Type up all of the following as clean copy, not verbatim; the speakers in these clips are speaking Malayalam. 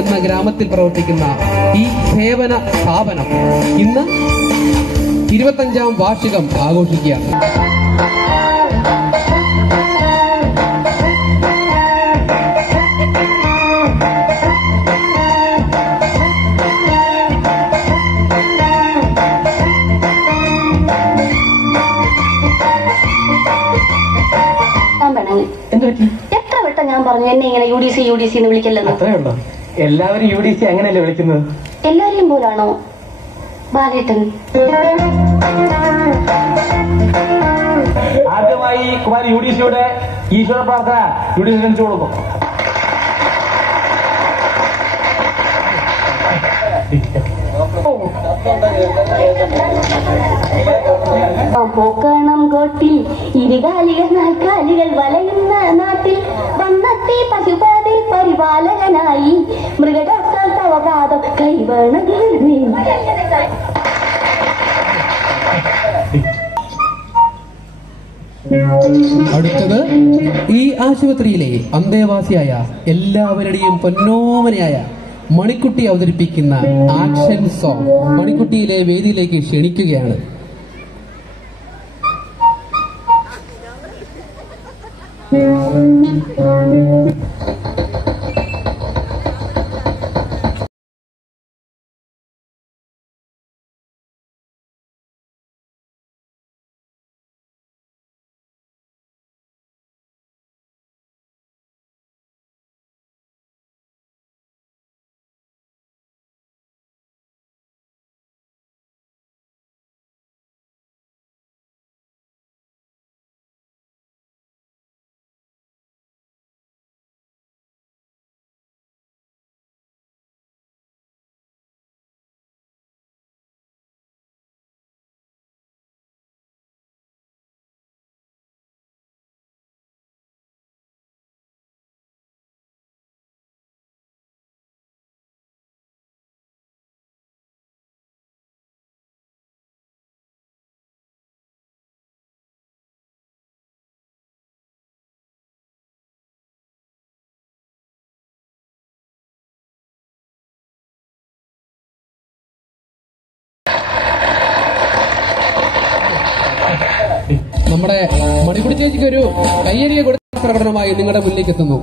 എന്ന ഗ്രാമത്തിൽ പ്രവർത്തിക്കുന്ന ഈ സേവന സ്ഥാപനം ഇന്ന് 25ാം വാർഷികം ആഘോഷിക്കുകയാണ്. എത്ര വട്ടം ഞാൻ പറഞ്ഞു എന്നെ ഇങ്ങനെ UDC എന്ന് വിളിക്കല്ലെന്ന്? അത്രയുണ്ടോ? എല്ലാവരും UDC അങ്ങനെയല്ലേ വിളിക്കുന്നത്? എല്ലാരെയും പോലാണോ ബാലേട്ടൻ? ആദ്യമായി കുമാരി UDCയുടെ ഈശ്വര പ്രാർത്ഥന UDC ക്ഷണിച്ചു കൊടുക്കും. പോക്കണം കോട്ടിൽ ഇരുകാലികൾ നാൽക്കാലികൾ വലയുന്ന നാട്ടിൽ വന്നെത്തി പശുപാതിൽ പരിപാലകനായി മൃഗഡോക്ടർ തവപാദം കൈവേണം. അടുത്തത് ഈ ആശുപത്രിയിലെ അന്തേവാസിയായ എല്ലാവരുടെയും പൊന്നോമനയായ മണിക്കുട്ടി അവതരിപ്പിക്കുന്ന ആക്ഷൻ സോങ് മണിക്കുട്ടിയിലെ വേദിയിലേക്ക് ക്ഷണിക്കുകയാണ്. നമ്മുടെ മണിക്കുട്ടി ചേച്ചിക്ക് ഒരു കയ്യടിയെ കൊടുത്ത പ്രകടനമായി നിങ്ങളുടെ മുന്നിലേക്ക് എത്തുന്നു.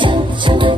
Chum chum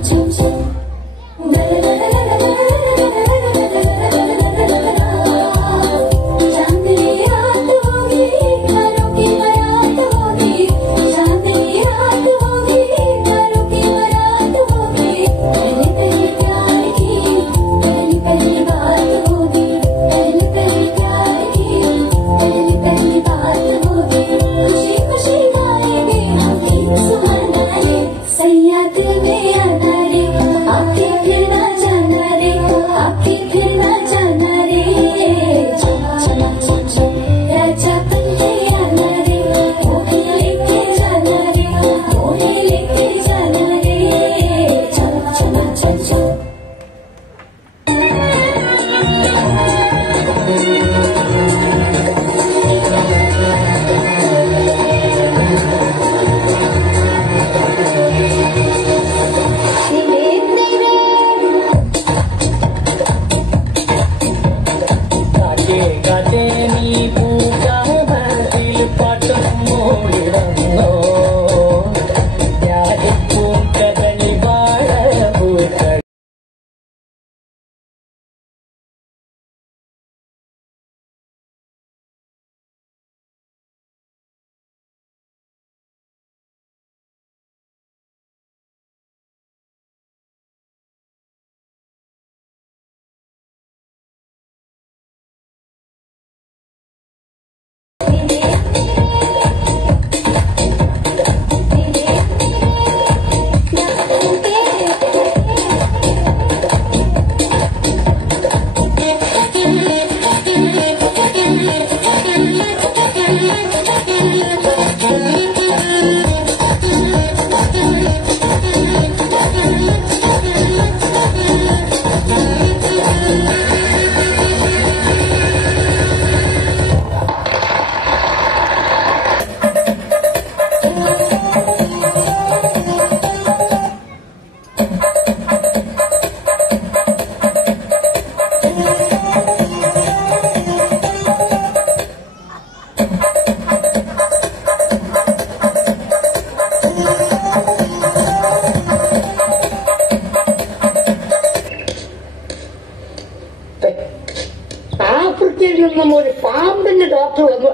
നിന്നും ഒരു പാമ്പിന്റെ ഡോക്ടർ വന്നു.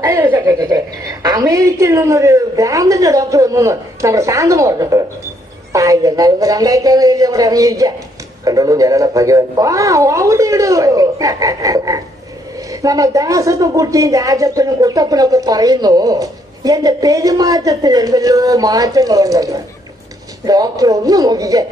അമേരിക്കയിൽ നിന്നൊരു ഭ്രാന്തിന്റെ ഡോക്ടർ വന്നു നമ്മുടെ ശാന്തമ പറഞ്ഞു. എന്നാലും 2000 നമ്മുടെ അംഗീകരിക്കാം. കണ്ടോളൂ, ഞാനാണ് ഭഗവാൻ. അവിടെ ഇടൂ. നമ്മ ദാസപ്പൻകുട്ടിയും രാജപ്പനും കുട്ടപ്പനൊക്കെ പറയുന്നു എന്റെ പെരുമാറ്റത്തിൽ എന്തെല്ലോ മാറ്റങ്ങളുണ്ടെന്ന്. ഡോക്ടർ ഒന്ന് നോക്കിക്കേ.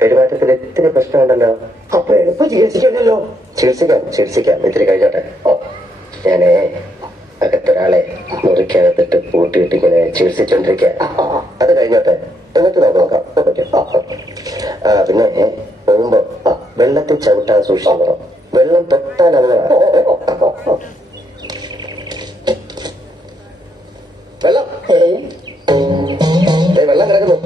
പെരുമാറ്റത്തിൽ ഇത്തിരി പ്രശ്നമുണ്ടല്ലോ. അപ്പൊ എളുപ്പം ചികിത്സിക്കണല്ലോ. ചികിത്സിക്കാം ഇത്തിരി കഴിഞ്ഞോട്ടെ. ഞാനേ അകത്തൊരാളെ മുറിക്കകത്തിട്ട് പൂട്ടിയിട്ട് ഇങ്ങനെ ചികിത്സിച്ചോണ്ടിരിക്കുക. അത് കഴിഞ്ഞോട്ടെ, എന്നിട്ട് നോക്കാം പറ്റും. പിന്നെ പോകുമ്പോ വെള്ളത്തിൽ ചവിട്ടാൻ സൂക്ഷിക്കണം. വെള്ളം തൊട്ടാൽ അത് വെള്ളം വെള്ളം കിടക്കുന്നു.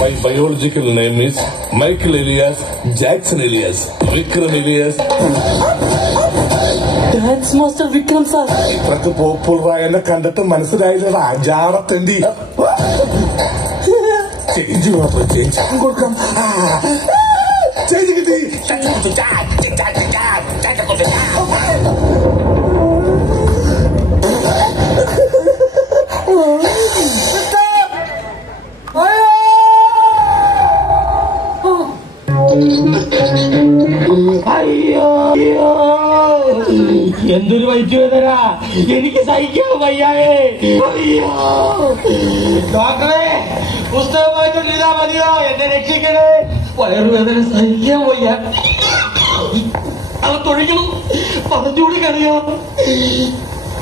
My biological name is Michael Elias Jackson Elias Vikram Elias. Dance Master Vikram sir. ഇത്രക്ക് പോപ്പുലറായ എന്നെ കണ്ടിട്ട് മനസ്സിലായില്ലടാ ജാടത്തേണ്ടി. ചേഞ്ച് മാത്രം ചേഞ്ച് കൊടുക്കാം. ചേഞ്ച് കിട്ടി. എന്തൊരു വൈറ്റ് വേദന, എനിക്ക് സഹിക്കാൻ വയ്യാവേ. അയ്യോ ഡോക്ടറെ, പുസ്തകം വായിച്ചോണ്ടിരുന്നാ മതിയോ? എന്നെ രക്ഷിക്കണേ. വയറുവേദന സഹിക്കാൻ വയ്യ. അത് തൊഴിക്കണം, പറഞ്ഞുകൂടി കറിയോ.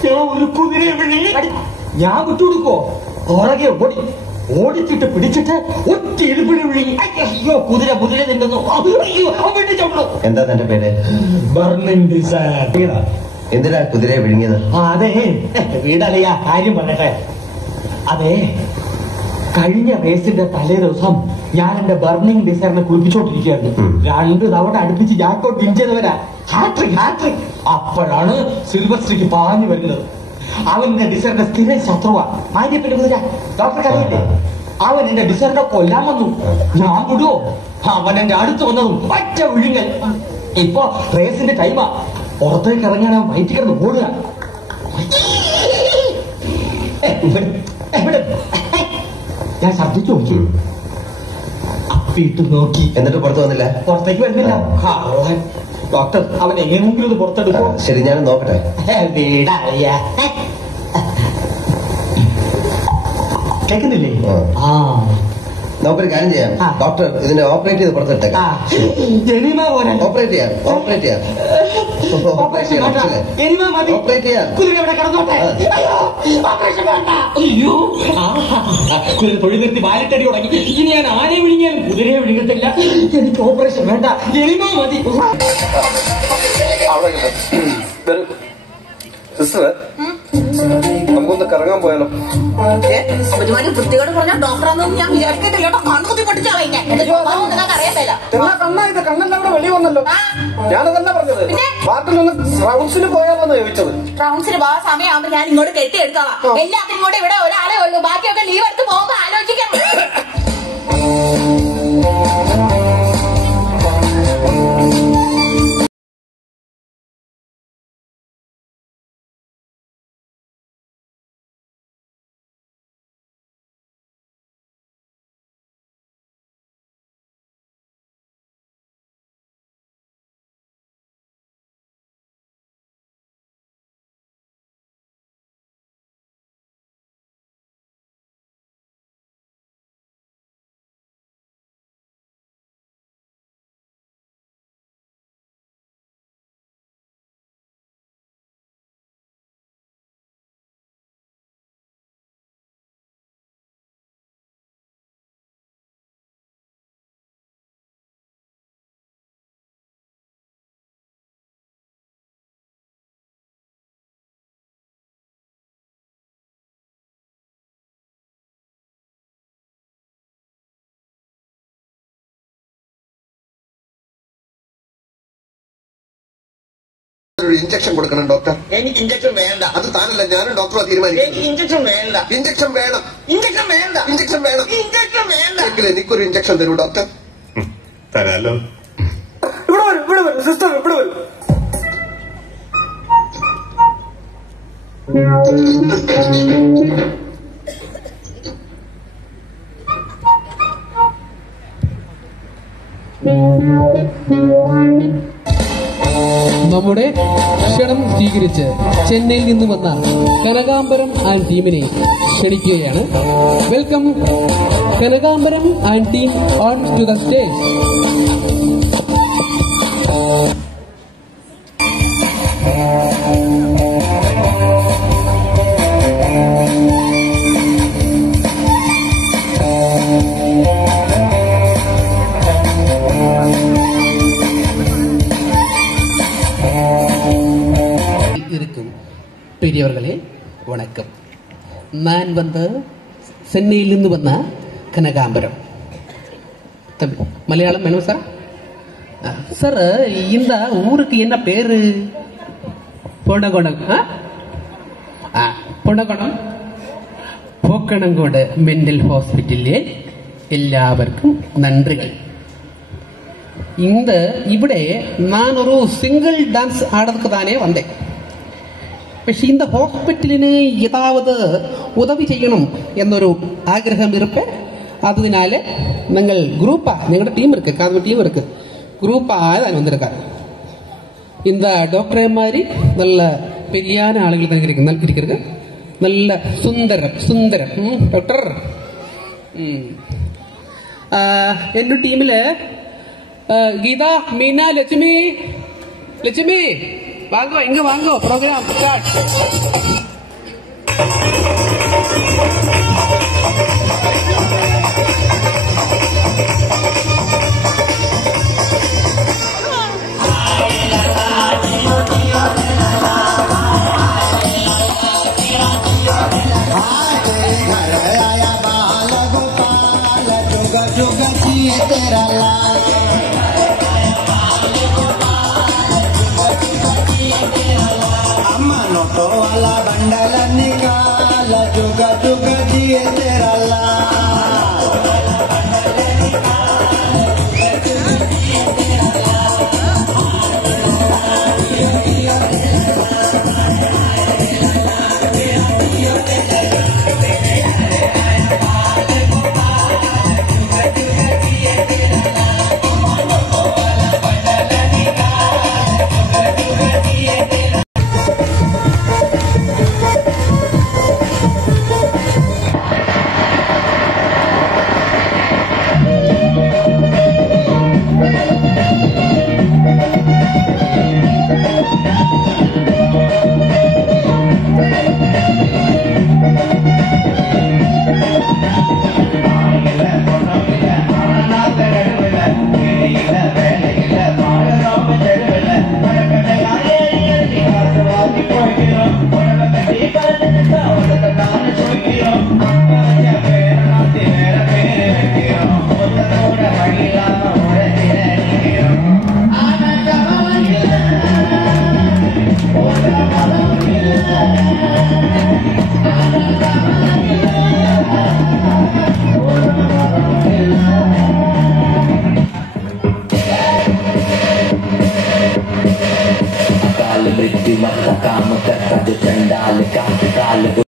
ഞാൻ ഒരു കുതിരയെ വിഴുങ്ങി ഞാൻ വിട്ടുകൊടുക്കോ? പുറകെ ഓടിച്ചിട്ട് പിടിച്ചിട്ട് ഒറ്റ ഇരിപ്പിടി വിഴുങ്ങി. അയ്യോ കുതിര തിന്നുന്നു. അയ്യോ വീട്ടിൽ ചവിട്ടു. എന്താ തന്റെ പേര്? Burning desire. എന്തിനാ കുതിരയെ വിഴുങ്ങിയത്? അതെ വീടറിയാ, കാര്യം പറയട്ടെ. അതെ, കഴിഞ്ഞ റേസിന്റെ തലേ ദിവസം ഞാൻ എന്റെ ബർണിംഗ് ഡിസയറിനെ കുളിപ്പിച്ചോണ്ടിരിക്കുകയായിരുന്നു. 2 തവണ അടുപ്പിച്ച് ജാക്കോട്ട് വിൻ ചെയ്തവരാ. ഹാട്രിക്. അപ്പോഴാണ് സിൽവസ്ട്രിക്ക് പാഞ്ഞു വരുന്നത്. അവന്റെ ഡിസയറിന്റെ സ്ഥിരം ശത്രുവാ മാര്യപ്പന്റെ കുതിര. ഡോക്ടർക്ക് അറിയില്ലേ? അവൻ എന്റെ ഡിസയറിനെ കൊല്ലാൻ വന്നു. ഞാൻ വിടുവോ? അവൻ എന്റെ അടുത്ത് വന്നതും ഒറ്റ വിഴുങ്ങൽ. ഇപ്പൊ റേസിന്റെ ടൈമാ. പുറത്തേക്ക് ഇറങ്ങാൻ വയറ്റി കിടന്ന് ഓടുക. ഞാൻ ശബ്ദിച്ചു നോക്കി, അപ്പിട്ട് നോക്കി, എന്നിട്ട് പുറത്തു വന്നില്ല. പുറത്തേക്ക് വരുന്നില്ല. ഡോക്ടർ അവൻ എങ്ങനെയെങ്കിലും ഇത് പുറത്തെടുക്കും. ശരി, ഞാൻ നോക്കട്ടെ. വീടറിയ കേൾക്കുന്നില്ലേ? നമുക്കൊരു കാര്യം ചെയ്യാം. ഡോക്ടർ ഇതിനെ ഓപ്പറേറ്റ് ചെയ്ത് പുറത്തെടുത്തേക്കാം. ഓപ്പറേറ്റ് ചെയ്യാം. കുതിര തൊഴിൽ നിർത്തി വാലിട്ടടി തുടങ്ങി. ഇനി ഞാൻ ആരെ വിഴുങ്ങിയാലും കുതിരയെ വിഴുങ്ങത്തില്ല. എനിക്ക് ഓപ്പറേഷൻ വേണ്ട, എളിമ മതി. സിസ്റ്റർ, നമുക്കൊന്ന് കറങ്ങാൻ പോയാലോ? ഒരുമാതിരി വൃത്തിയോട് പറഞ്ഞാൽ ഡോക്ടറാണെന്ന് ഞാൻ വിചാരിക്കട്ടെ കേട്ടോ. കണ്ണുകുത്തി പൊട്ടിച്ചാളെ അറിയാത്തല്ല. കണ്ണെല്ലാം കൂടെ വെളി വന്നല്ലോ. ഞാനതല്ല പറഞ്ഞത്. പാർട്ടിലൊന്ന് റൗണ്ട്സിന് പോയാലോന്ന് ചോദിച്ചത്. റൗണ്ട്സിന് പോകാൻ സമയമാകുമ്പോ ഞാൻ ഇങ്ങോട്ട് കെട്ടിയെടുത്തോളാം. എല്ലാത്തിനും കൂടെ ഇവിടെ ഒരാളെ ഉള്ളൂ. ബാക്കിയൊക്കെ ലീവ് എടുത്ത് പോകുമ്പോ ആലോചിക്കണം. എനിക്കൊരു ഇഞ്ചക്ഷൻ കൊടുക്കണം ഡോക്ടർ. എനിക്ക് ഇഞ്ചക്ഷൻ വേണ്ട. അത് താനല്ല, ഞാനും ഡോക്ടറും തീരുമാനിക്കും. എനിക്ക് ഇഞ്ചക്ഷൻ വേണ്ട. ഇഞ്ചക്ഷൻ വേണം. ഇഞ്ചക്ഷൻ വേണ്ട. ഇഞ്ചക്ഷൻ വേണം. ഇഞ്ചക്ഷൻ വേണ്ട. എങ്കിൽ എനിക്കൊരു ഇഞ്ചക്ഷൻ തരൂ ഡോക്ടർ. തരാലോ. ഇവിടെ വരും സിസ്റ്റർ, ഇവിടെ വരും. നമ്മുടെ ക്ഷണം സ്വീകരിച്ച് ചെന്നൈയിൽ നിന്ന് വന്ന കനകാംബരം ആൻഡ് ടീമിനെ ക്ഷണിക്കുകയാണ്. Welcome Kanakambaram and team on to the stage. பெரியவர்களே வணக்கம். நான் சென்னையில் இருந்து வந்த கனகாம்பரம். மலையாளம் வேணும் சார்? சார், இந்த ஊருக்கு என்ன பேரு? பொன்னகோணம். பொன்னகോണം പോക്കണങ്കോട് മെന്റൽ ഹോസ്പിറ്റലിലെ എല്ലാവർക്കും നന്ദികൾ. ഇവിടെ ഞാനൊരു സിംഗിൾ ഡാൻസ് ആടക്ക് താനേ വന്നേ. പക്ഷെ இந்த ഹോസ്പിറ്റലിന് ഏതാവത് ഉദവി ചെയ്യണം എന്നൊരു ആഗ്രഹം ഇരുപ്പ്. അതിനാല് നിങ്ങൾ ഗ്രൂപ്പാ, നിങ്ങളുടെ ടീം இருக்கு, குரூப்பாக தான் வந்திருக்காரு. இந்த டாக்டரே மாதிரி நல்ல பெரியான ஆளுகள் தான் இருக்கிறது. நல்ல சுந்தரம் டாக்டர். എന്റെ ടീമില് ഗീത, മീന, ലക്ഷ്മി വാങ്ങോ, ഇങ്ങ വാങ്ങോ. Programme start. नोटो वाला बंडल निकाल, जुग जुग जिए तेरा काम करता जो चंडाल का